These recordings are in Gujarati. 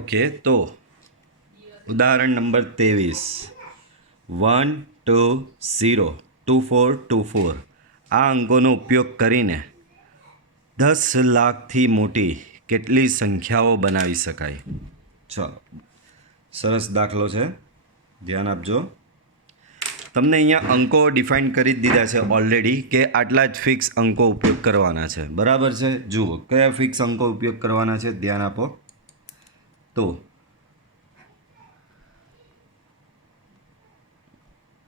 ઓકે, તો ઉદાહરણ નંબર 23, 1202424 આ અંકોનો ઉપયોગ કરીને 10 લાખથી મોટી કેટલી સંખ્યાઓ બનાવી શકાય? ચલો, સરસ દાખલો છે, ધ્યાન આપજો. તમને અહીંયા અંકો ડિફાઇન કરી જ દીધા છે ઓલરેડી કે આટલા જ ફિક્સ અંકો ઉપયોગ કરવાના છે. બરાબર છે? જુઓ કયા ફિક્સ અંકો ઉપયોગ કરવાના છે, ધ્યાન આપો. તો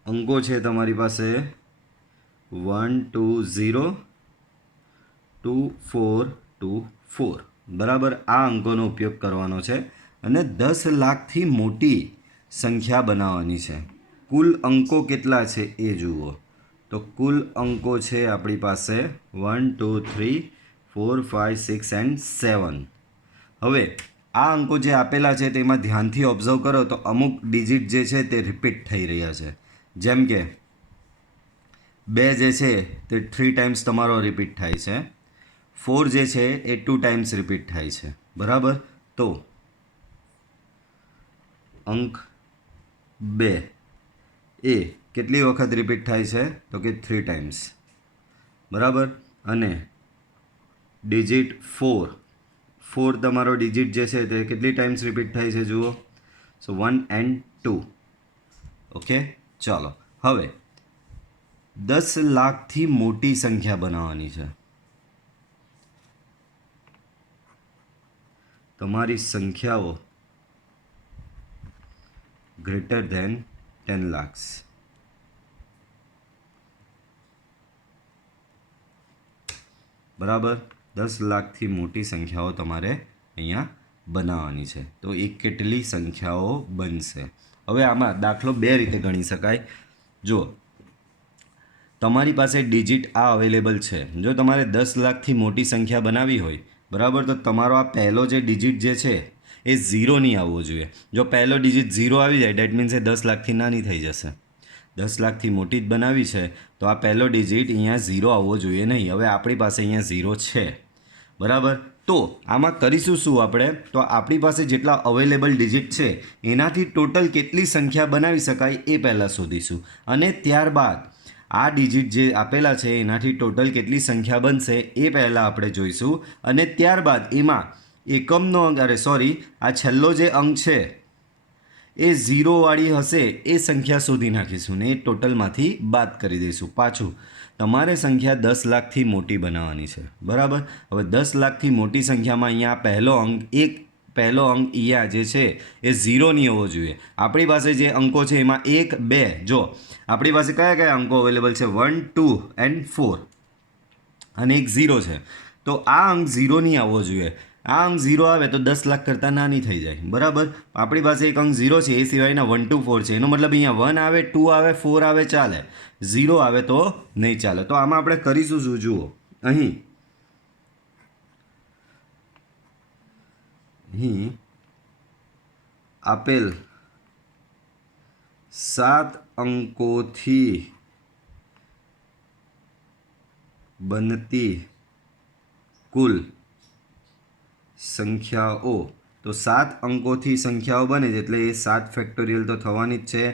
અંકો છે તમારી પાસે 1202424. બરાબર, આ અંકોનો ઉપયોગ કરવાનો છે અને 10 લાખથી મોટી સંખ્યા બનાવવાની છે. કુલ અંકો કેટલા છે એ જુઓ. તો કુલ અંકો છે આપણી પાસે 1 2 3 4 5 6 એન્ડ 7. હવે આ અંકો જે આપેલા છે તેમાં ધ્યાનથી ઓબ્ઝર્વ કરો તો અમુક ડિજિટ જે છે તે રિપીટ થઈ રહ્યા છે. જેમ કે 2 જે છે તે 3 ટાઈમ્સ તમારો રિપીટ થાય છે. 4 જે છે એ 2 ટાઈમ્સ રિપીટ થાય છે. બરાબર, તો અંક 2 એ કેટલી વખત રિપીટ થાય છે? તો કે 3 ટાઈમ્સ. બરાબર, અને ડિજિટ 4 તમારો ડિજિટ જે છે તે કેટલી ટાઈમ્સ રિપીટ થાય છે જુઓ. સો 1 એન્ડ 2. ઓકે, ચાલો હવે 10 લાખથી મોટી સંખ્યા બનાવવાની છે. તમારી સંખ્યાઓ ગ્રેટર ધેન 10 lakhs. બરાબર, 10 લાખથી મોટી સંખ્યાઓ તમારે અહીંયા બનાવવાની છે. તો એ કેટલી સંખ્યાઓ બનશે? હવે આમાં દાખલો બે રીતે ગણી શકાય. જો તમારી પાસે ડિજિટ આ અવેલેબલ છે, જો તમારે 10 લાખથી મોટી સંખ્યા બનાવવી હોય, બરાબર, તો તમારો આ પહેલો જે ડિજિટ જે છે એ 0 નહીં આવવો જોઈએ. જો પહેલો ડિજિટ 0 આવી જાય ડેટ મીન્સ એ 10 લાખથી નાની થઈ જશે. 10 લાખથી મોટી જ બનાવી છે તો આ પહેલો ડિજિટ અહીંયા 0 આવવો જોઈએ નહીં. હવે આપણી પાસે અહીંયા 0 છે. બરાબર, તો આમાં કરીશું શું આપણે? તો આપણી પાસે જેટલા અવેલેબલ ડિજિટ છે એનાથી ટોટલ કેટલી સંખ્યા બનાવી શકાય એ પહેલાં શોધીશું, અને ત્યારબાદ આ ડિજિટ જે આપેલા છે એનાથી ટોટલ કેટલી સંખ્યા બનશે એ પહેલાં આપણે જોઈશું, અને ત્યારબાદ એમાં એકમનો અંક આ છેલ્લો જે અંક છે એ 0 વાળી હશે એ સંખ્યા શોધી નાખીશું ને એ ટોટલમાંથી બાદ કરી દઈશું. પાછું તમારે સંખ્યા 10 લાખથી મોટી બનાવવાની છે. બરાબર, હવે 10 લાખથી મોટી સંખ્યામાં અહીંયા પહેલો અંક અહીંયા જે છે એ 0 નહીં હોવો જોઈએ. આપણી પાસે જે અંકો છે એમાં 1 2, જો આપણી પાસે કયા કયા અંકો અવેલેબલ છે? 1 2 એન્ડ 4, અને એક 0 છે. તો આ અંક 0 નહીં આવવો જોઈએ. આ અંક 0 આવે તો 10 લાખ કરતાં નાની થઈ જાય. બરાબર, આપણી પાસે એક અંક 0 છે, એ સિવાયના 1 2 4 છે. એનો મતલબ અહીંયા 1 આવે, 2 આવે, 4 આવે ચાલે, 0 આવે તો નહીં ચાલે. તો આમાં આપણે કરીશું શું જુઓ. અહીં આપેલ 7 અંકોથી બનતી કુલ સંખ્યાઓ, તો 7 અંકોથી સંખ્યાઓ બને છે એટલે એ 7 ફેક્ટોરિયલ તો થવાની જ છે.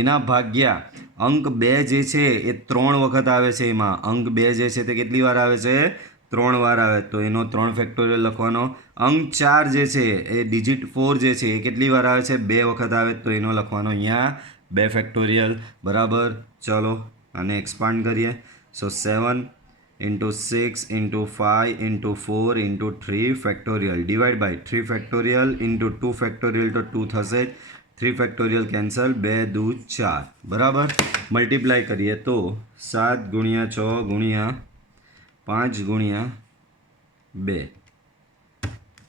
એના ભાગ્યા અંક 2 જે છે એ 3 વખત આવે છે. એમાં અંક 2 જે છે તે કેટલી વાર આવે છે? 3 વાર આવે, તો એનો 3 ફેક્ટોરિયલ લખવાનો. અંક 4 જે છે એ ડિજિટ 4 જે છે એ કેટલી વાર આવે છે? 2 વખત આવે, તો એનો લખવાનો અહીંયા 2 ફેક્ટોરિયલ. બરાબર, ચલો આને એક્સપાન્ડ કરીએ. સો 7 into 6 into 5 into 4 into 3 factorial divide by 3 factorial into 2 factorial તો 2 થશે. 3 factorial કેન્સલ, 2 2 4. બરાબર, મલ્ટીપ્લાય કરીએ તો 7 ગુણ્યા 6 ગુણ્યા 5 ગુણ્યા 2,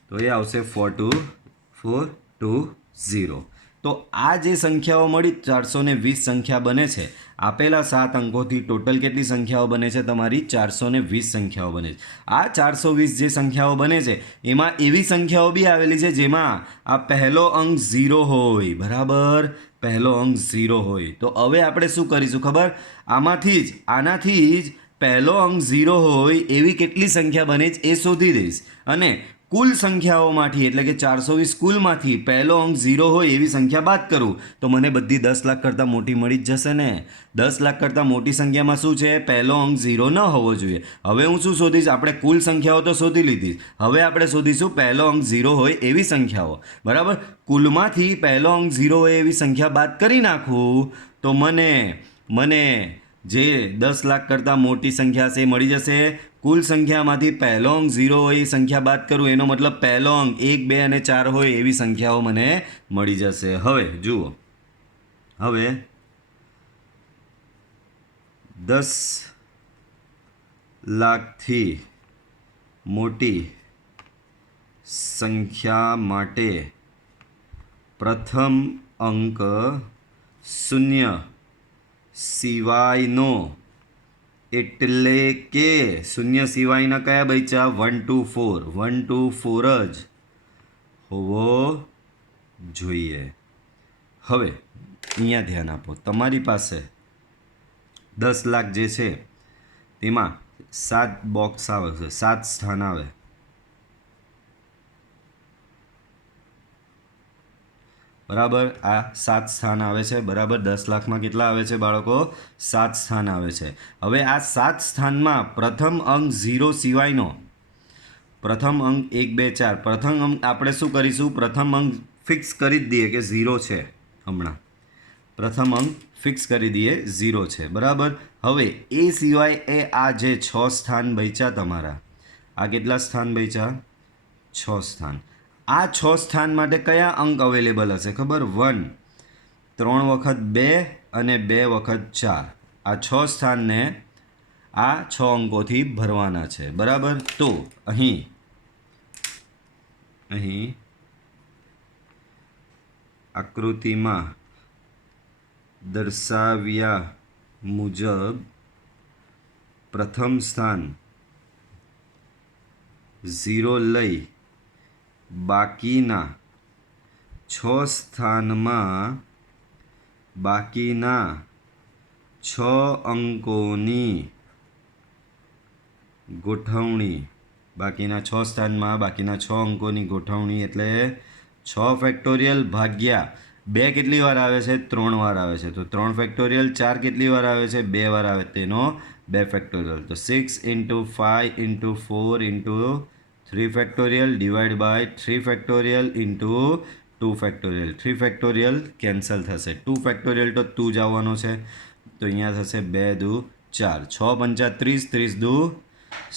તો એ આવશે 4240. તો આ જે સંખ્યાઓ મળી 420 સંખ્યા બને છે. આપેલા 7 અંકોથી ટોટલ કેટલી સંખ્યાઓ બને છે? તમારી 420 સંખ્યાઓ બને છે. આ 420 જે સંખ્યાઓ બને છે એમાં એવી સંખ્યાઓ બી આવેલી છે જેમાં આ પહેલો અંક 0 હોય. બરાબર, પહેલો અંક 0 હોય. તો હવે આપણે શું કરીશું ખબર? આનાથી જ પહેલો અંક 0 હોય એવી કેટલી સંખ્યા બને છે એ શોધી દઈશ, અને કુલ સંખ્યાઓમાંથી એટલે કે 420 કુલમાંથી પહેલો અંક 0 હોય એવી સંખ્યા બાદ કરું તો મને બધી 10 લાખ કરતાં મોટી મળી જ જશે ને. 10 લાખ કરતાં મોટી સંખ્યામાં શું છે? પહેલો અંક 0 ન હોવો જોઈએ. હવે હું શું શોધીશ? આપણે કુલ સંખ્યાઓ તો શોધી લીધી, હવે આપણે શોધીશું પહેલો અંક 0 હોય એવી સંખ્યાઓ. બરાબર, કુલમાંથી પહેલો અંક 0 હોય એવી સંખ્યા બાદ કરી નાખું તો મને જે 10 લાખ કરતાં મોટી સંખ્યા છે એ મળી જશે. કુલ સંખ્યામાંથી પહેલો અંક 0 હોય એ સંખ્યા બાદ કરું એનો મતલબ પહેલો અંક 1, 2 અને 4 હોય એવી સંખ્યાઓ મને મળી જશે. હવે જુઓ, હવે 10 લાખથી મોટી સંખ્યા માટે પ્રથમ અંક 0 સિવાયનો એટલે કે 0 સિવાયના કયા બચ્યા? 1 to 4. 1 to 4 જ હોવો જોઈએ. હવે અહીંયા ધ્યાન આપો, તમારી પાસે 10 લાખ જે છે તેમાં 7 બોક્સ આવે છે, 7 સ્થાન આવે. બરાબર, આ 7 સ્થાન આવે છે. બરાબર, 10 લાખમાં કેટલા આવે છે બાળકો? 7 સ્થાન આવે છે. હવે આ 7 સ્થાનમાં પ્રથમ અંક 0 સિવાયનો પ્રથમ અંક 1, 2, 4 પ્રથમ અંક આપણે શું કરીશું? પ્રથમ અંક ફિક્સ કરી જ દઈએ કે 0 છે. હમણાં પ્રથમ અંક ફિક્સ કરી દઈએ 0 છે. બરાબર, હવે એ સિવાય એ આ જે 6 સ્થાન બચ્યા તમારા, આ કેટલા સ્થાન બચ્યા? 6 સ્થાન. આ 6 સ્થાન માટે કયા અંક અવેલેબલ હશે ખબર? 1, 3 વખત 2 અને 2 વખત 4. આ 6 સ્થાનને આ 6 અંકોથી ભરવાના છે. બરાબર, તો અહીં આકૃતિમાં દર્શાવ્યા મુજબ પ્રથમ સ્થાન 0 લઈ બાકીના 6 સ્થાનમાં બાકીના 6 અંકોની ગોઠવણી, બાકીના 6 સ્થાનમાં બાકીના 6 અંકોની ગોઠવણી એટલે 6 ફેક્ટોરિયલ ભાગ્યા 2 કેટલી વાર આવે છે? 3 વાર આવે છે. તો 3 ફેક્ટોરિયલ 4 કેટલી વાર આવે છે? 2 વાર આવે, તેનો 2 ફેક્ટોરિયલ. તો 6 × 5 × 4 × 3 factorial divide by 3 factorial into 2 factorial. 3 factorial cancel થશે, 2 ફેક્ટોરિયલ તો 2 જ આવવાનો છે. તો અહીંયા થશે 2 દુ 4, 6 પંચા 30, 30 દુ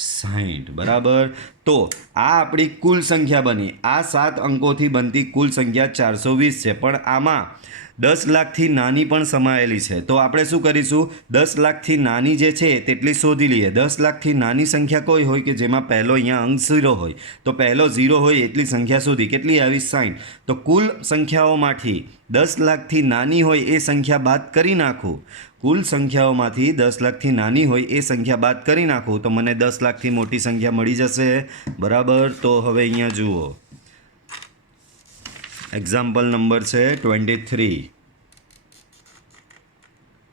60. બરાબર, તો આ આપણી કુલ સંખ્યા બની. આ 7 અંકોથી બનતી કુલ સંખ્યા 420 છે, પણ આમાં 10 લાખથી નાની પણ સમાયેલી છે. તો આપણે શું કરીશું? 10 લાખથી નાની જે છે તેટલી શોધી લઈએ. 10 લાખથી નાની સંખ્યા કોઈ હોય કે જેમાં પહેલો અહીંયા અંક 0 હોય, તો પહેલો 0 હોય એટલી સંખ્યા શોધી. કેટલી આવી? 60. તો કુલ સંખ્યાઓમાંથી 10 લાખથી નાની હોય એ સંખ્યા બાદ કરી નાખું. કુલ સંખ્યાઓમાંથી 10 લાખથી નાની હોય એ સંખ્યા બાદ કરી નાખું તો મને 10 લાખથી મોટી સંખ્યા મળી જશે. બરાબર, તો હવે અહીંયા જુઓ, એક્ઝામ્પલ નંબર છે 23.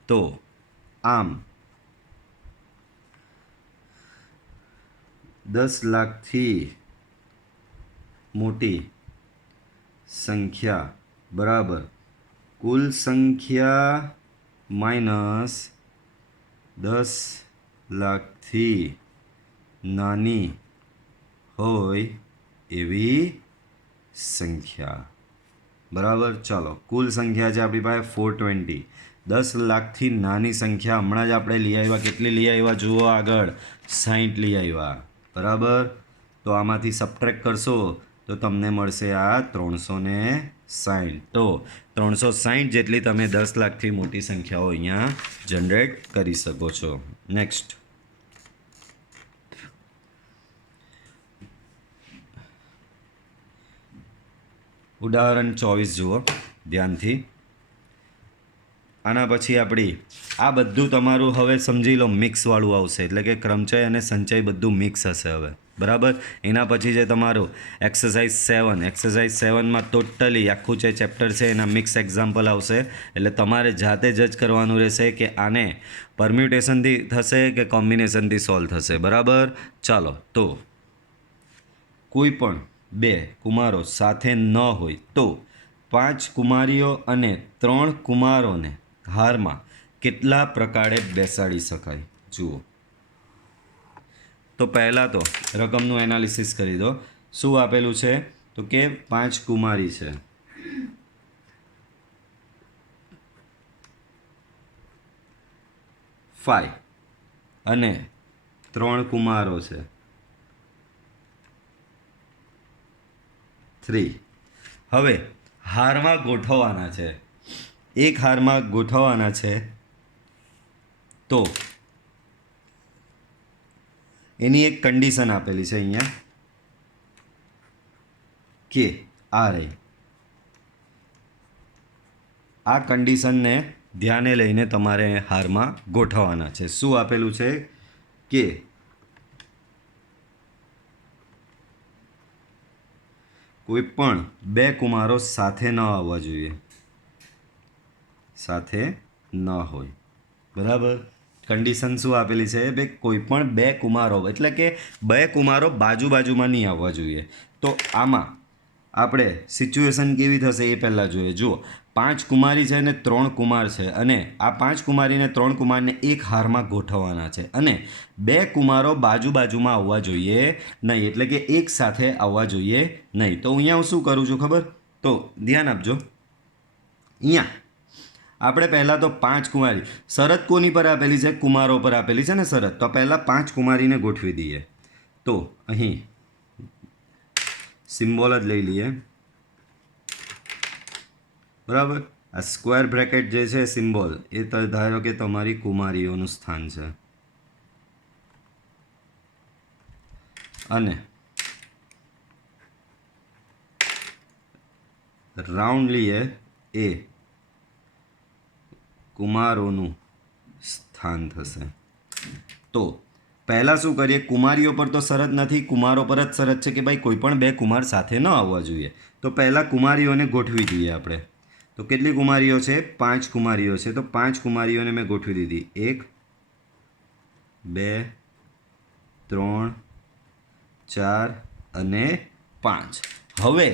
તો આમ 10 લાખથી મોટી સંખ્યા બરાબર કુલ સંખ્યા માઇનસ 10 લાખથી નાની હોય એવી સંખ્યા. બરાબર, ચાલો કુલ સંખ્યા છે આપણી પાસે 420. 10 લાખથી નાની સંખ્યા હમણાં જ આપણે લઈ આવ્યા. કેટલી લઈ આવ્યા જુઓ આગળ? 60 લઈ આવ્યા. બરાબર, તો આમાંથી સબટ્રેક્ટ કરશો તો તમને મળશે આ 360. તો 360 જેટલી તમે 10 લાખથી મોટી સંખ્યાઓ અહીંયા જનરેટ કરી શકો છો. નેક્સ્ટ, ઉદાહરણ 24 જુઓ ધ્યાનથી. આના પછી આપણી આ બધું તમારું હવે સમજી લો મિક્સવાળું આવશે, એટલે કે ક્રમચય અને સંચય બધું મિક્સ હશે હવે. બરાબર, એના પછી જે તમારું એક્સરસાઇઝ 7માં ટોટલી આખું જે ચેપ્ટર છે એના મિક્સ એક્ઝામ્પલ આવશે. એટલે તમારે જાતે જજ કરવાનું રહેશે કે આને પરમ્યુટેશનથી થશે કે કોમ્બિનેશનથી સોલ્વ થશે. બરાબર, ચાલો, તો કોઈ પણ 2 કુમારો સાથે ન હોય તો 5 કુમારીઓ અને 3 કુમારોને હારમાં કેટલા પ્રકારે બેસાડી શકાય? જુઓ, તો પહેલાં તો રકમનું એનાલિસિસ કરી દો. શું આપેલું છે? તો કે 5 કુમારી છે, 5 અને 3 કુમારો છે, 3. હવે હારમાં ગોઠવવાના છે, એક હારમાં ગોઠવવાના છે, તો એની એક કન્ડિશન આપેલી છે અહીંયા કે આ રહી. આ કન્ડિશનને ધ્યાને લઈને તમારે હારમાં ગોઠવવાના છે. શું આપેલું છે કે કોઈ પણ 2 કુમારો સાથે ન આવવા જોઈએ, સાથે ન હોય. બરાબર? કન્ડિશન શું આપેલી છે? ભાઈ કોઈ પણ 2 કુમારો, એટલે કે 2 કુમારો બાજુમાં નહીં આવવા જોઈએ. તો આમાં આપણે સિચ્યુએશન કેવી થશે એ પહેલાં જોઈએ. જુઓ, 5 કુમારી છે અને 3 કુમાર છે, અને આ 5 કુમારીને 3 કુમારને એક હારમાં ગોઠવવાના છે, અને 2 કુમારો બાજુમાં આવવા જોઈએ નહીં, એટલે કે એક સાથે આવવા જોઈએ નહીં. તો અહીંયા હું શું કરું છું ખબર? તો ધ્યાન આપજો. અહીંયા આપણે પહેલાં તો 5 કુમારી, શરત કોની પર આપેલી છે? કુમારો પર આપેલી છે ને શરત. તો પહેલાં 5 કુમારીને ગોઠવી દઈએ. તો અહીં સિમ્બોલ જ લઈ લઈએ. બરાબર? આ સ્ક્વેર બ્રેકેટ જે છે સિમ્બોલ, એ તો ધારો કે તમારી કુમારીઓનું સ્થાન છે, અને રાઉન્ડ લઈએ એ કુમારોનું સ્થાન થશે. તો પહેલાં શું કરીએ? કુમારીઓ પર તો શરત નથી, કુમારો પર જ શરત છે કે ભાઈ કોઈ પણ 2 કુમાર સાથે ન આવવા જોઈએ. તો પહેલાં કુમારીઓને ગોઠવી દઈએ આપણે. તો કેટલી કુમારીઓ છે? 5 કુમારીઓ છે. તો 5 કુમારીઓને મેં ગોઠવી દીધી. 1 2 3 4 અને 5. હવે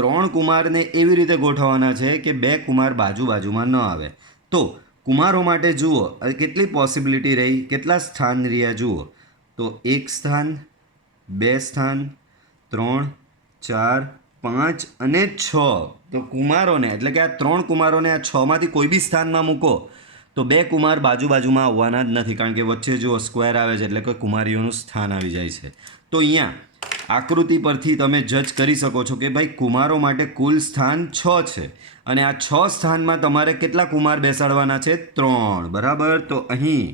3 કુમારને એવી રીતે ગોઠવવાના છે કે 2 કુમાર બાજુમાં ન આવે. તો કુમારો માટે જુઓ કેટલી પોસિબિલિટી રહી, કેટલા સ્થાન રહ્યા જુઓ. તો 1 સ્થાન, 2 સ્થાન, 3 4 5 અને 6. તો કુમારોને, એટલે કે આ 3 કુમારોને આ 6 માંથી કોઈ બી સ્થાનમાં મૂકો તો 2 કુમાર બાજુમાં આવવાના જ નથી, કારણ કે વચ્ચે જુઓ સ્ક્વેર આવે છે, એટલે કે કુમારીઓનું સ્થાન આવી જાય છે. તો અહીંયા આકૃતિ પરથી તમે જજ કરી શકો છો કે ભાઈ કુમારો માટે કુલ સ્થાન 6 છે, અને આ 6 સ્થાનમાં તમારે કેટલા કુમાર બેસાડવાના છે? 3. બરાબર? તો અહીં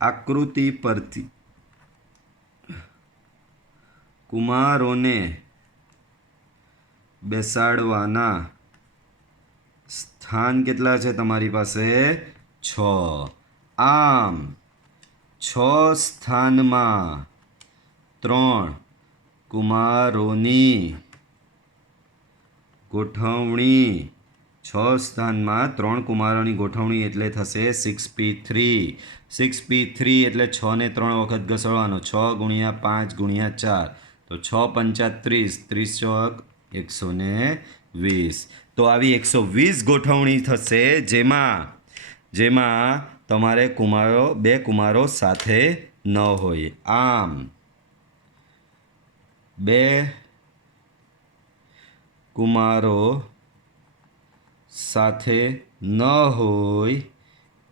આકૃતિ પરથી કુમારોને બેસાડવાના સ્થાન કેટલા છે તમારી પાસે? 6. આમ 6 સ્થાનમાં 3 કુમારોની ગોઠવણી, 6 સ્થાનમાં 3 કુમારોની ગોઠવણી એટલે થશે 6p3. 6p3 એટલે 6 ને 3 વખત ઘસડવાનો, 6 × 5 × 4, તો 6 5 30, 30 ચોક 120. તો આવી 120 ગોઠવણી થશે, જેમાં તમારે 2 કુમારો સાથે ન હોય. આમ 2 કુમારો સાથે ન હોય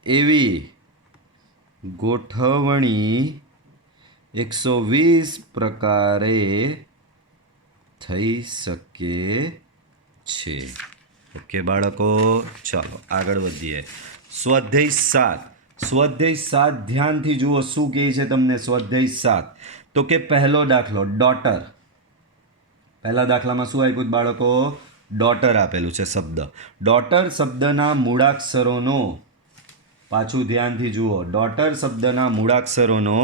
એવી ગોઠવણી 120 પ્રકારે થઈ શકે છે. ઓકે બાળકો, ચાલો આગળ વધીએ. સ્વાધ્યાય 7 ધ્યાનથી જુઓ શું કહે છે તમને. સ્વાધ્યાય 7, તો કે પહેલો દાખલો ડોટર. પહેલા દાખલામાં શું આપ્યું બાળકો? ડોટર આપેલું છે શબ્દ. ડોટર શબ્દના મૂળાક્ષરોનો, પાછું ધ્યાનથી જુઓ, ડોટર શબ્દના મૂળાક્ષરોનો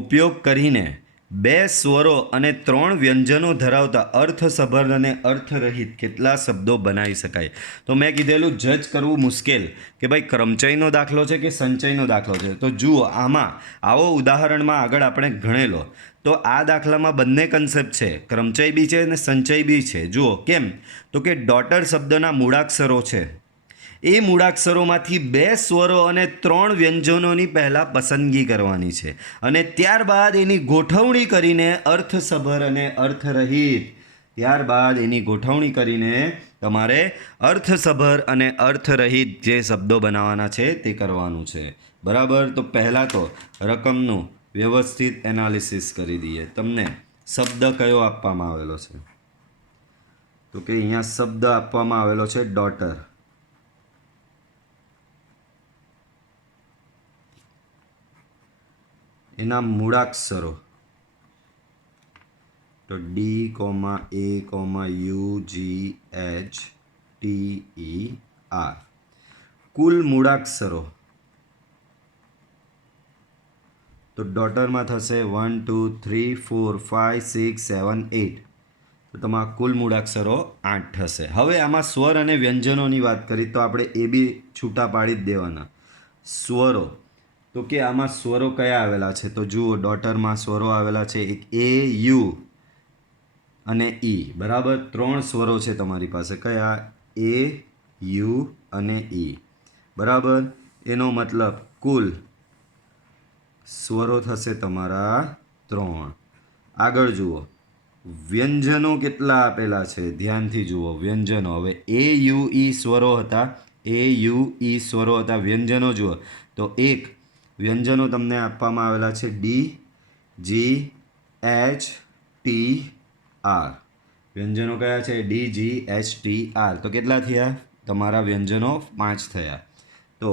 ઉપયોગ કરીને બે સ્વરો અને 3 વ્યંજનો ધરાવતા અર્થસભર અને અર્થરહિત કેટલા શબ્દો બનાવી શકાય? તો મેં કીધેલું જજ કરવું મુશ્કેલ કે ભાઈ ક્રમચયનો દાખલો છે કે સંચયનો દાખલો છે. તો જુઓ આમાં આવો ઉદાહરણમાં આગળ આપણે ગણેલો તો આ દાખલામાં બંને કન્સેપ્ટ છે, ક્રમચય બી છે અને સંચય બી છે. જુઓ કેમ, તો કે ડોટર શબ્દના મૂળાક્ષરો છે, એ મૂળાક્ષરોમાંથી 2 સ્વરો અને 3 વ્યંજનોની પહેલાં પસંદગી કરવાની છે અને ત્યારબાદ એની ગોઠવણી કરીને અર્થસભર અને અર્થરહિત તમારે અર્થસભર અને અર્થરહિત જે શબ્દો બનાવવાના છે તે કરવાનું છે. બરાબર. તો પહેલાં તો રકમનું વ્યવસ્થિત એનાલિસિસ કરી દઈએ. તમને શબ્દ કયો આપવામાં આવેલો છે? તો કે અહીંયા શબ્દ આપવામાં આવેલો છે ડોટર. એના મૂળાક્ષરો તો D A U G H T E R. કુલ મૂળાક્ષરો તો ડોટરમાં થશે 1 2 3 4 5 6 7 8. તો તમારા કુલ મૂળાક્ષરો 8 થશે. હવે આમાં સ્વર અને વ્યંજનોની વાત કરી તો આપણે એ બી છૂટા પાડી જ દેવાના. સ્વરો તો કે આમાં સ્વરો કયા આવેલા છે? તો જુઓ ડોટરમાં સ્વરો આવેલા છે એક એ યુ અને ઈ. બરાબર. 3 સ્વરો છે તમારી પાસે. કયા? એ યુ અને ઈ. બરાબર. એનો મતલબ કુલ સ્વરો થશે તમારા 3. આગળ જુઓ વ્યંજનો કેટલા આપેલા છે? ધ્યાનથી જુઓ વ્યંજનો. હવે એ યુ ઈ સ્વરો હતા, વ્યંજનો જુઓ તો એક વ્યંજનો તમને આપવામાં આવેલા છે D G H T R. વ્યંજનો કયા છે? D G H T R. તો કેટલા થયા તમારા વ્યંજનો? 5 થયા. તો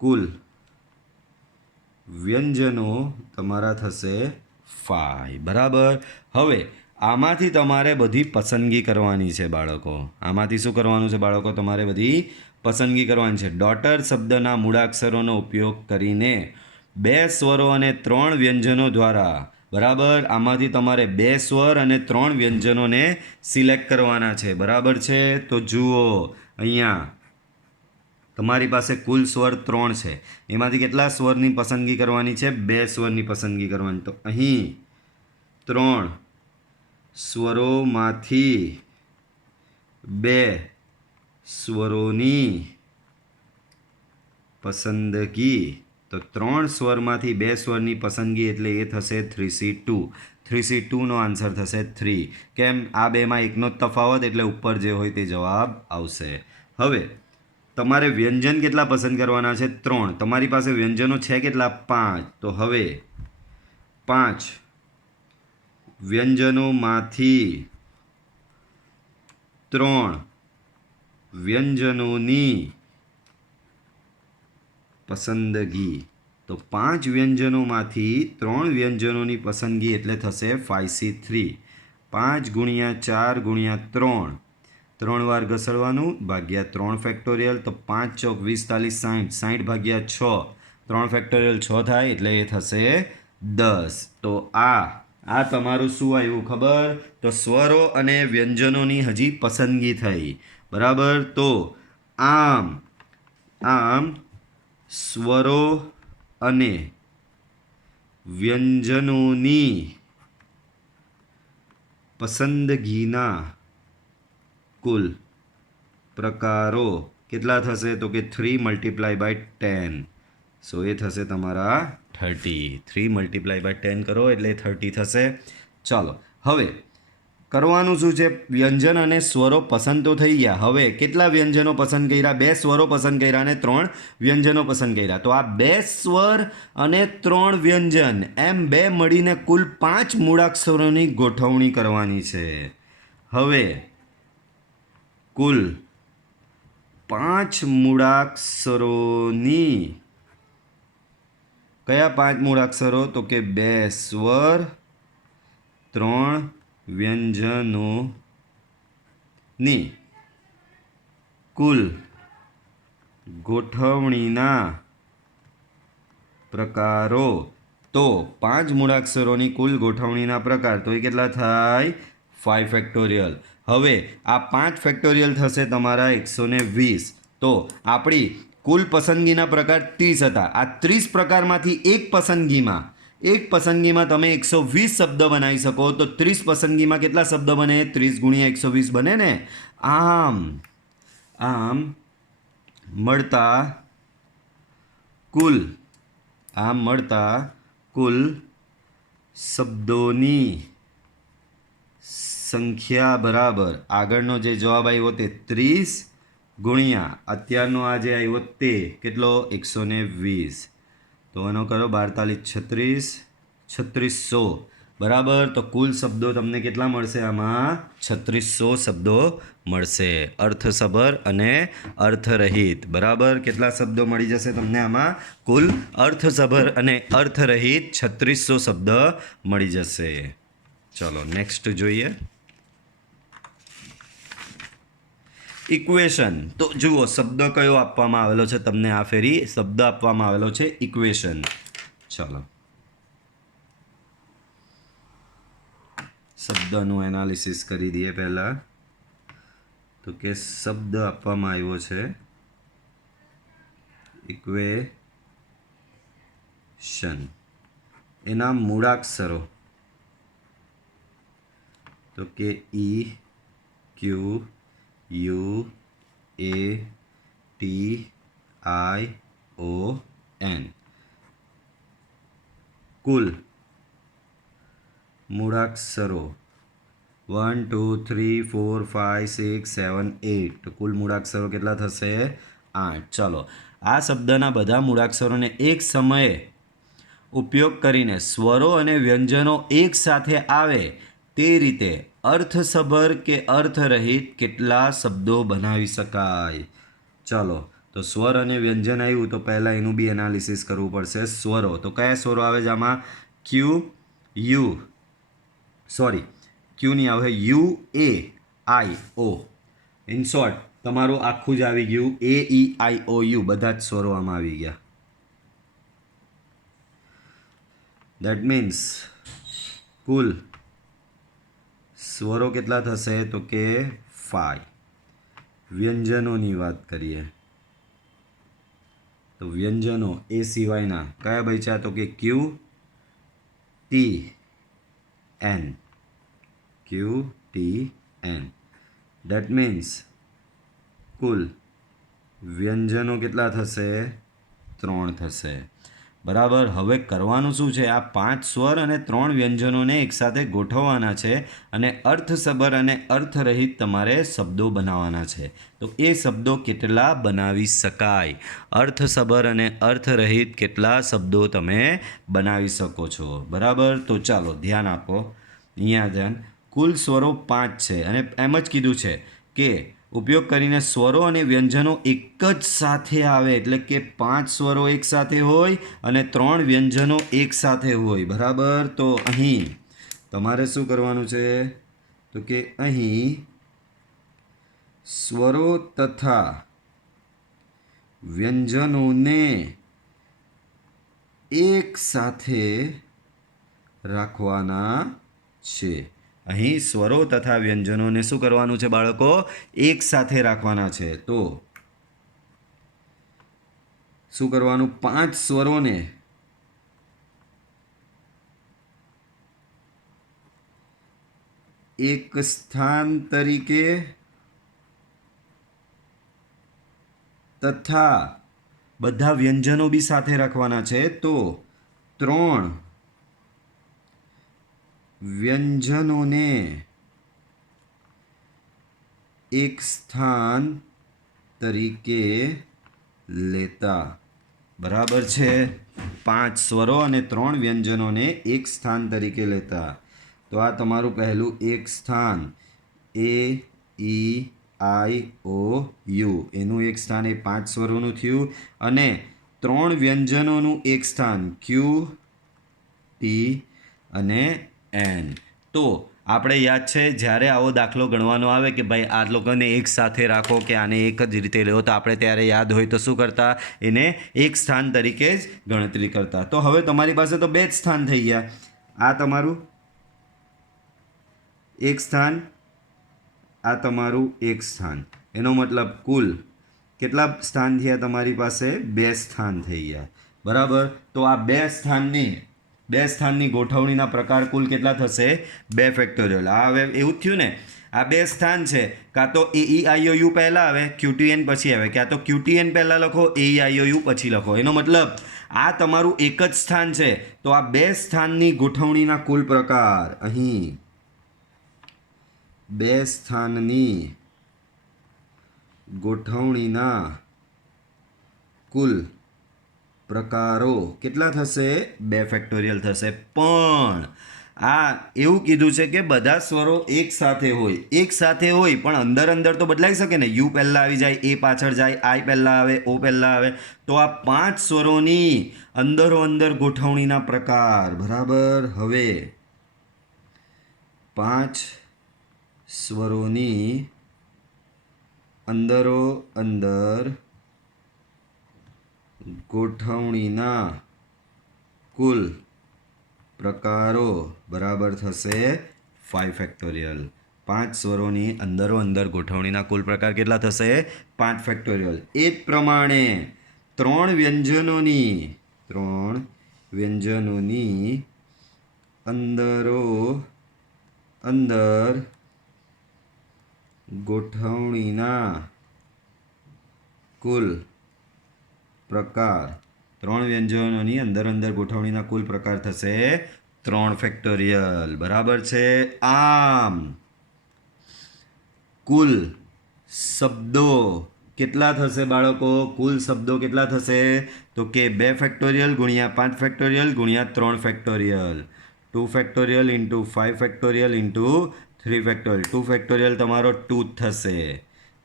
કુલ વ્યંજનો તમારા થશે 5. બરાબર. હવે આમાંથી તમારે બધી પસંદગી કરવાની છે બાળકો. આમાંથી શું કરવાનું છે બાળકો? તમારે બધી પસંદગી કરવાની છે. ડોટર શબ્દના મૂળાક્ષરોનો ઉપયોગ કરીને 2 સ્વરો અને 3 વ્યંજનો દ્વારા. બરાબર. આમાંથી તમારે 2 સ્વર અને 3 વ્યંજનોને સિલેક્ટ કરવાના છે. બરાબર છે. તો જુઓ અહીંયા તમારી પાસે કુલ સ્વર 3 છે. એમાંથી કેટલા સ્વરની પસંદગી કરવાની છે? 2 સ્વરની પસંદગી કરવાની. તો અહીં 3 સ્વરોમાંથી 2 સ્વરોની પસંદગી. તો 3 સ્વરમાંથી 2 સ્વરની પસંદગી એટલે એ થશે 3C2. 3C2નો આન્સર થશે 3. કેમ? આ બેમાં એકનો જ તફાવત એટલે ઉપર જે હોય તે જવાબ આવશે. હવે તમારે વ્યંજન કેટલા પસંદ કરવાના છે? 3. તમારી પાસે વ્યંજનો છે કેટલા? 5. તો હવે 5 વ્યંજનોમાંથી 3 વ્યંજનોની પસંદગી. તો 5 વ્યંજનોમાંથી 3 વ્યંજનોની પસંદગી એટલે થશે 5C3. 5 × 4 × 3 3 વાર ઘસડવાનું ભાગ્યા 3 ફેક્ટોરિયલ. તો 5 ચોક 40 60 60 ભાગ્યા 6 3 ફેક્ટોરિયલ 6 થાય એટલે એ થશે 10. તો આ તમારું શું આવ્યું ખબર? તો સ્વરો અને વ્યંજનોની હજી પસંદગી થઈ. બરાબર. તો આમ સ્વરો અને વ્યંજનોની પસંદગીના કુલ પ્રકારો કેટલા થશે? તો કે 3 × 10. સો એ થશે તમારા 30. 3 × 10 કરો એટલે 30 થશે. ચાલો હવે કરવાનું શું છે? વ્યંજન અને સ્વરો પસંદ તો થઈ ગયા. હવે કેટલા વ્યંજનો પસંદ કર્યા? 2 સ્વરો પસંદ કર્યા અને 3 વ્યંજનો પસંદ કર્યા. તો આ 2 સ્વર અને 3 વ્યંજન એમ 2 મળીને કુલ 5 મૂળાક્ષરોની ગોઠવણી કરવાની છે. હવે કુલ 5 મૂળાક્ષરોની કયા 5 મૂળાક્ષરો? તો કે 2 સ્વર 3 વ્યંજનોની કુલ ગોઠવણીના પ્રકારો તો 5 મૂળાક્ષરોની કુલ ગોઠવણીના પ્રકાર તો એ કેટલા થાય 5 ફેક્ટોરિયલ. હવે આ 5 ફેક્ટોરિયલ થશે તમારા 120. તો આપણી કુલ પસંદગીના પ્રકાર 30 હતા. આ 30 પ્રકારમાંથી એક પસંદગીમાં તમે 120 શબ્દ બનાવી શકો. તો 30 પસંદગીમાં કેટલા શબ્દ બને? 30 ગુણ્યા 120 બને ને. આમ મળતા કુલ શબ્દોની સંખ્યા બરાબર આગળનો જે જવાબ આવ્યો તે 30 ગુણ્યા અત્યારનો આ જે આવ્યો તે કેટલો 120. તો એનો કરો 12 3600 બરાબર. તો કુલ શબ્દો તમને કેટલા મળશે? આમાં 3600 શબ્દો મળશે, અર્થસભર અને અર્થરહિત. બરાબર, કેટલા શબ્દો મળી જશે તમને આમાં? કુલ અર્થસભર અને અર્થરહિત 3600 શબ્દ મળી જશે. ચલો નેક્સ્ટ જોઈએ. ઇક્વેશન. તો જુઓ શબ્દ કયો આપવામાં આવેલો છે તમને? આ ફેરી શબ્દ આપવામાં આવેલો છે ઇક્વેશન. ચલો શબ્દનું એનાલિસિસ કરી દઈએ પહેલાં. તો કે શબ્દ આપવામાં આવ્યો છે ઇક્વેશન, એના મૂળાક્ષરો તો કે E, Q, U, A, T, I, O, N. કુલ મૂળાક્ષરો 1 2 3 4 5 6 7 8. તો કુલ મૂળાક્ષરો કેટલા થશે? 8. ચલો આ શબ્દના બધા મૂળાક્ષરોને એક સમયે ઉપયોગ કરીને સ્વરો અને વ્યંજનો એક સાથે આવે તે રીતે અર્થસભર કે અર્થરહિત કેટલા શબ્દો બનાવી શકાય? ચાલો તો સ્વર અને વ્યંજન આવ્યું તો પહેલાં એનું બી એનાલિસિસ કરવું પડશે. સ્વરો તો કયા સ્વરો આવે છે આમાં? ક્યુ નહીં આવે, U, A, I, O. In short તમારું આખું જ આવી ગયું. એ, ઈ, આઈ, ઓ, યુ બધા જ સ્વરો આમાં આવી ગયા. દેટ મીન્સ કુલ સ્વરો કેટલા થશે? તો કે 5. વ્યંજનોની વાત કરીએ તો વ્યંજનો એ સિવાયના કયા બચ્યા? તો કે Q, T, N. Q, T, N. That means કુલ વ્યંજનો કેટલા થશે? 3 થશે. બરાબર. હવે કરવાનું શું છે? આ 5 સ્વર અને 3 વ્યંજનોને એકસાથે ગોઠવવાના છે અને અર્થસભર અને અર્થરહિત તમારે શબ્દો બનાવવાના છે. તો એ શબ્દો કેટલા બનાવી શકાય? અર્થસભર અને અર્થરહિત કેટલા શબ્દો તમે બનાવી શકો છો? બરાબર. તો ચાલો ધ્યાન આપો. અહીંયા ધ્યાન. કુલ સ્વરો 5 છે અને એમ જ કીધું છે કે ઉપયોગ કરીને સ્વરો અને વ્યંજનો એક જ સાથે આવે, એટલે કે 5 સ્વરો એક સાથે હોય અને 3 વ્યંજનો એક સાથે હોય. બરાબર. તો અહીં તમારે શું કરવાનું છે? તો કે અહીં સ્વરો તથા વ્યંજનોને એક સાથે રાખવાના છે. અહીં સ્વરો તથા વ્યંજનોને શું કરવાનું છે બાળકો? એક સાથે રાખવાના છે. તો શું કરવાનું? 5 સ્વરોને એક સ્થાન તરીકે તથા બધા વ્યંજનો બી સાથે રાખવાના છે. તો 3 વ્યંજનોને એક સ્થાન તરીકે લેતા. બરાબર છે. 5 સ્વરો અને 3 વ્યંજનોને એક સ્થાન તરીકે લેતા. તો આ તમારું પહેલું એક સ્થાન એ, ઈ, આઈ, ઓ, યુ. એનું એક સ્થાન એ 5 સ્વરોનું થયું અને 3 વ્યંજનોનું એક સ્થાન ક્યુ, ટી અને એન. તો આપણે યાદ છે જ્યારે આવો દાખલો ગણવાનો આવે કે ભાઈ આ લોકોને એક સાથે રાખો કે આને એક જ રીતે લો, તો આપણે ત્યારે યાદ હોય તો શું કરતા, એને એક સ્થાન તરીકે જ ગણતરી કરતા. તો હવે તમારી પાસે તો બે જ સ્થાન થઈ ગયા. આ તમારું એક સ્થાન, આ તમારું એક સ્થાન. એનો મતલબ કુલ કેટલા સ્થાન થયા તમારી પાસે? બે સ્થાન થઈ ગયા. બરાબર. તો આ બે સ્થાનની ગોઠવણીના પ્રકાર કુલ કેટલા થશે? 2 ફેક્ટોરિયલ. આ હવે એવું જ થયું ને, આ બે સ્થાન છે, કાં તો AEIOU પહેલાં આવે, QTN પછી આવે, કાં તો QTN પહેલાં લખો, AEIOU પછી લખો. એનો મતલબ આ તમારું એક જ સ્થાન છે, તો આ બે સ્થાનની ગોઠવણીના કુલ પ્રકાર, અહીં બે સ્થાનની ગોઠવણીના કુલ પ્રકારો કેટલા થશે? 2 ફેક્ટોરિયલ થશે. પણ આ એવું કીધું છે કે બધા સ્વરો એક સાથે હોય પણ અંદર તો બદલાઈ શકે ને. યુ પહેલાં આવી જાય, એ પાછળ જાય, આઈ પહેલાં આવે, ઓ પહેલાં આવે. તો આ 5 સ્વરોની અંદર ગોઠવણીના પ્રકાર. બરાબર. હવે 5 સ્વરોની અંદર ગોઠવણીના કુલ પ્રકારો બરાબર થશે 5 ફેક્ટોરિયલ. 5 સ્વરોની અંદર ગોઠવણીના કુલ પ્રકાર કેટલા થશે? 5 ફેક્ટોરિયલ. એ જ પ્રમાણે 3 વ્યંજનોની અંદર ગોઠવણીના કુલ પ્રકાર, 3 વ્યંજનોની અંદર ગોઠવણીના કુલ પ્રકાર થશે 3 ફેક્ટોરિયલ. બરાબર છે. આમ કુલ શબ્દો કેટલા થશે બાળકો? કુલ શબ્દો કેટલા થશે? તો કે 2 ફેક્ટોરિયલ ગુણ્યા 5 ફેક્ટોરિયલ ગુણ્યા 3 factorial. 2 factorial into 5 factorial into 3 factorial. 2 factorial તમારો 2 થશે.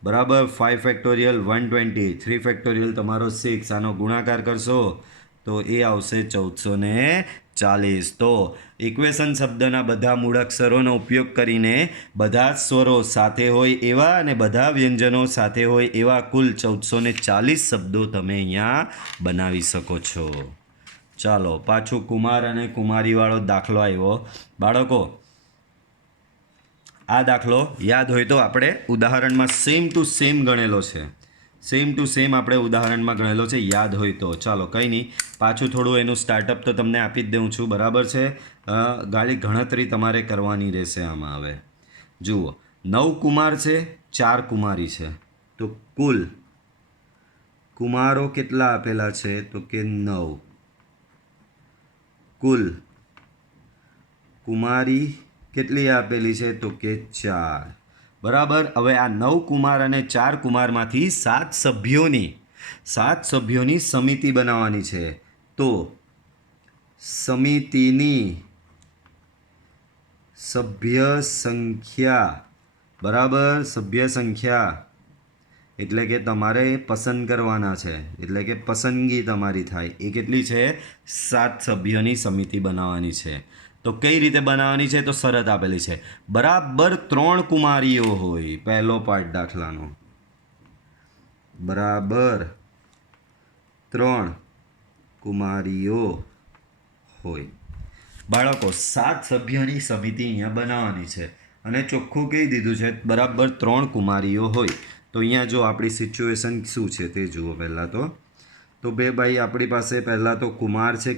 બરાબર. 5 ફેક્ટોરિયલ 120, 3 ફેક્ટોરિયલ તમારો 6. આનો ગુણાકાર કરશો તો એ આવશે 1440. તો ઇક્વેશન શબ્દના બધા મૂળાક્ષરોનો ઉપયોગ કરીને બધા સ્વરો સાથે હોય એવા અને બધા વ્યંજનો સાથે હોય એવા કુલ 1440 શબ્દો તમે અહીંયા બનાવી શકો છો. ચાલો પાછું કુમાર અને કુમારીવાળો દાખલો આવ્યો. બાળકો આ દાખલો યાદ હોય તો આપણે ઉદાહરણમાં સેમ ટુ સેમ ગણેલો છે. આપણે ઉદાહરણમાં ગણેલો છે, યાદ હોય તો. ચાલો કંઈ નહીં, પાછું થોડું એનું સ્ટાર્ટઅપ તો તમને આપી જ દઉં છું. બરાબર છે. ગાળી ગણતરી તમારે કરવાની રહેશે આમાં. હવે જુઓ, 9 કુમાર છે, 4 કુમારી છે. તો કુલ કુમારો કેટલા આપેલા છે? તો કે 9. કુલ કુમારી કેટલી આપેલી છે? તો કે 4. બરાબર. હવે આ 9 કુમાર અને 4 કુમારમાંથી 7 સભ્યોની સમિતિ બનાવવાની છે. તો સમિતિની સભ્ય સંખ્યા, બરાબર, સભ્ય સંખ્યા એટલે કે તમારે પસંદ કરવાના છે, એટલે કે પસંદગી તમારી થાય. એ કેટલી છે? 7 સભ્યોની સમિતિ બનાવવાની છે. તો કઈ રીતે બનાવવાની છે? તો શરત આપેલી છે, બરાબર 3 કુમારીઓ હોય. પહેલો પાર્ટ દાખલાનો, બરાબર 3 કુમારીઓ હોય. બાળકો 7 સભ્યોની સમિતિ અહીંયા બનાવવાની છે અને ચોખ્ખું કહી દીધું છે બરાબર 3 કુમારીઓ હોય. તો અહીંયા જો આપણી સિચ્યુએશન શું છે તે જુઓ. પહેલાં તો બે ભાઈ આપણી પાસે પહેલાં તો કુમાર છે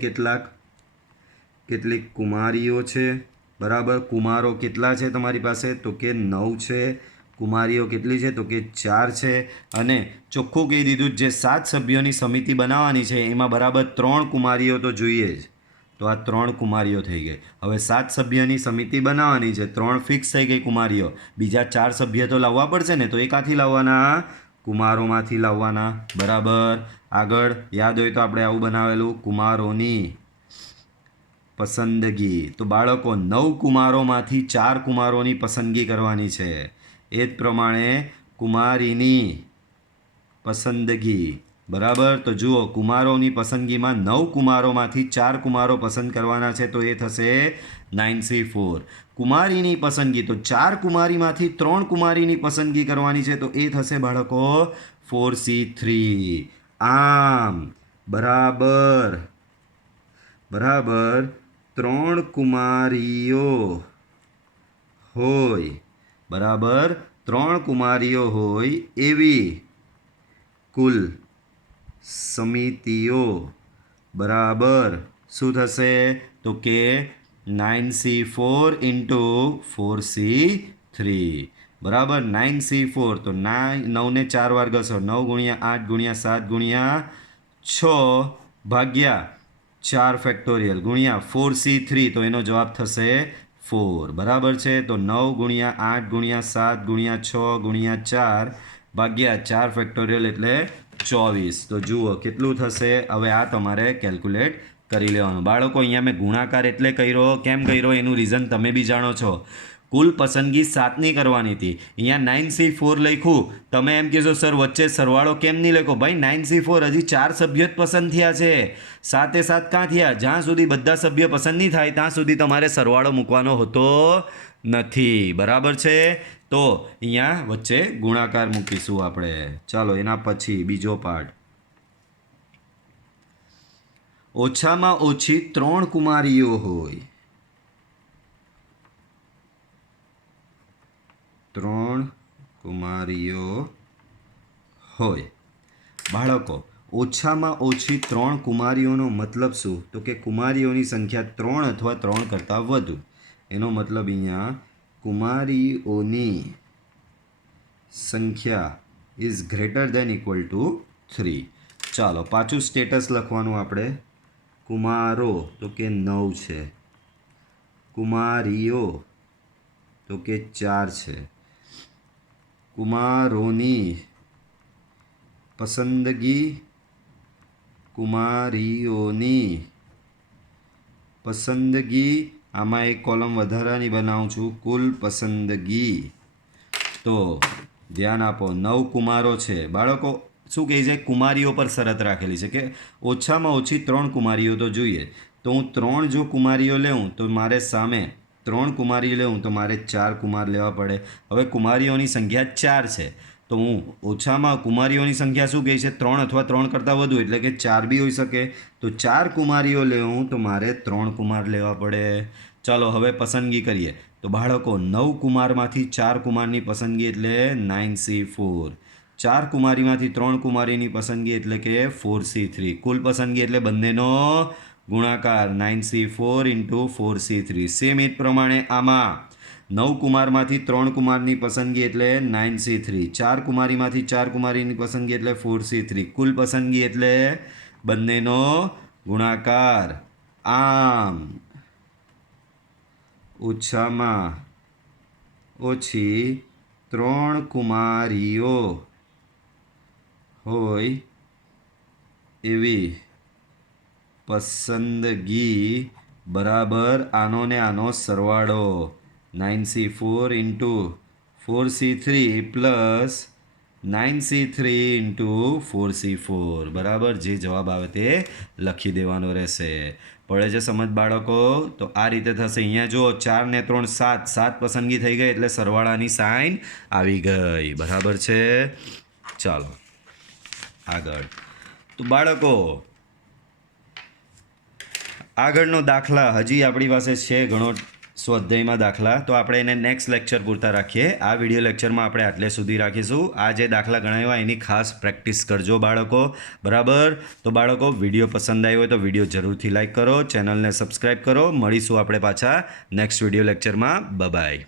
કેટલીક કુમારીઓ છે. બરાબર. કુમારો કેટલા છે તમારી પાસે? તો કે 9 છે. કુમારીઓ કેટલી છે? તો કે 4 છે. અને ચોખ્ખું કહી દીધું જે 7 સભ્યોની સમિતિ બનાવવાની છે એમાં બરાબર 3 કુમારીઓ તો જોઈએ જ. તો આ 3 કુમારીઓ થઈ ગઈ. હવે 7 સભ્યોની સમિતિ બનાવવાની છે, 3 ફિક્સ થઈ ગઈ કુમારીઓ. બીજા 4 સભ્ય તો લાવવા પડશે ને. તો એ ક્યાંથી લાવવાના? કુમારોમાંથી લાવવાના. બરાબર. આગળ યાદ હોય તો આપણે આવું બનાવેલું, કુમારોની પસંદગી. તો બાળકો 9 કુમારોમાંથી 4 કુમારોની પસંદગી કરવાની છે. એ જ પ્રમાણે કુમારીની પસંદગી. બરાબર. તો જુઓ, કુમારોની પસંદગીમાં 9 કુમારોમાંથી 4 કુમારો પસંદ કરવાના છે. તો એ થશે 9C4 કુમારીની પસંદગી તો 4 કુમારીમાંથી 3 કુમારીની પસંદગી કરવાની છે તો એ થશે બાળકો 4C3 આમ બરાબર 3 કુમારીઓ હોય બરાબર 3 કુમારીઓ હોય એવી કુલ સમિતિઓ બરાબર શું થશે તો કે 9C4 ઇન્ટુ 4C3 બરાબર 9C4 તો 9 ને 4 વાર ઘસો 9 ગુણ્યા 8 ગુણ્યા 7 ગુણ્યા 6 ભાગ્યા 4 ફેક્ટોરિયલ ગુણ્યા 4C3 તો એનો જવાબ થશે 4 બરાબર છે તો 9 ગુણ્યા 8 ગુણ્યા 7 ગુણ્યા 6 ગુણ્યા 4 ભાગ્યા 4 ફેક્ટોરિયલ એટલે 24 તો જુઓ કેટલું થશે હવે આ તમારે કેલ્ક્યુલેટ કરી લેવાનું બાળકો અહીંયા મેં ગુણાકાર એટલે કર્યો કેમ કર્યો એનું રીઝન તમે બી જાણો છો કુલ પસંદગી 7ની કરવાની હતી અહીંયા 9C4 લખ્યું તમે એમ કહેશો સર વચ્ચે સરવાળો કેમ નહીં લખો ભાઈ 9C4 હજી 4 સભ્યો જ પસંદ થયા છે 7 ક્યાં થયા જ્યાં સુધી બધા સભ્ય પસંદ નહીં થાય ત્યાં સુધી તમારે સરવાળો મૂકવાનો હોતો નથી બરાબર છે તો અહીંયા વચ્ચે ગુણાકાર મૂકીશું આપણે ચાલો એના પછી બીજો પાર્ટ ઓછામાં ઓછી 3 કુમારીઓ હોય 3 કુમારીઓ હોય બાળકો ઓછામાં ઓછી 3 કુમારીઓનો મતલબ શું તો કે કુમારીઓની સંખ્યા 3 અથવા 3 કરતાં વધુ એનો મતલબ અહીંયા કુમારીઓની સંખ્યા is greater than equal to 3 ચાલો પાછું સ્ટેટસ લખવાનું આપણે કુમારો તો કે 9 છે કુમારીઓ તો કે 4 છે કુમારોની પસંદગી કુમારીઓની પસંદગી આમાં એક કોલમ વધારાની બનાવું છું કુલ પસંદગી તો ધ્યાન આપો 9 કુમારો છે બાળકો શું કહે છે કુમારીઓ પર શરત રાખેલી છે કે ઓછામાં ઓછી 3 કુમારીઓ તો જોઈએ તો હું 3 જો કુમારીઓ લેઉં તો મારે સામે 3 કુમારી લેવું તો મારે 4 કુમાર લેવા પડે હવે કુમારીઓની સંખ્યા 4 છે તો હું ઓછામાં કુમારીઓની સંખ્યા શું કહે છે 3 અથવા 3 કરતાં વધુ એટલે કે 4 બી હોઈ શકે તો 4 કુમારીઓ લેવું તો મારે 3 કુમાર લેવા પડે ચાલો હવે પસંદગી કરીએ તો બાળકો 9 કુમારમાંથી 4 કુમારની પસંદગી એટલે 9C4 4 કુમારીમાંથી 3 કુમારીની પસંદગી એટલે કે 4C3 કુલ પસંદગી એટલે બંનેનો ગુણાકાર 9C4 ઇન્ટુ 4C3 સેમ એ જ પ્રમાણે આમાં 9 કુમારમાંથી 3 કુમારની પસંદગી એટલે 9C3 4 કુમારીમાંથી 4 કુમારીની પસંદગી એટલે 4C3 કુલ પસંદગી એટલે બંનેનો ગુણાકાર આમ ઓછામાં ઓછી 3 કુમારીઓ હોય એવી પસંદગી બરાબર આનો ને આનો સરવાળો 9C4 into 4C3 plus 9C3 into 4C4 બરાબર જે જવાબ આવે તે લખી દેવાનો રહેશે પડે છે સમજ બાળકો તો આ રીતે થશે અહીંયા જો 4 ને 3 7 પસંદગી થઈ ગઈ એટલે સરવાળાની સાઇન આવી ગઈ બરાબર છે ચાલો આગળ તો બાળકો આગળનો દાખલા હજી આપણી પાસે છે ઘણો સ્વાધ્યાયમાં દાખલા તો આપણે એને નેક્સ્ટ લેક્ચર પૂરતા રાખીએ આ વિડીયો લેક્ચરમાં આપણે આટલે સુધી રાખીશું આ જે દાખલા ગણાવ્યા એની ખાસ પ્રેક્ટિસ કરજો બાળકો બરાબર તો બાળકો વિડીયો પસંદ આવ્યો હોય તો વિડીયો જરૂરથી લાઈક કરો ચેનલને સબસ્ક્રાઈબ કરો મળીશું આપણે પાછા નેક્સ્ટ વિડીયો લેક્ચરમાં બાય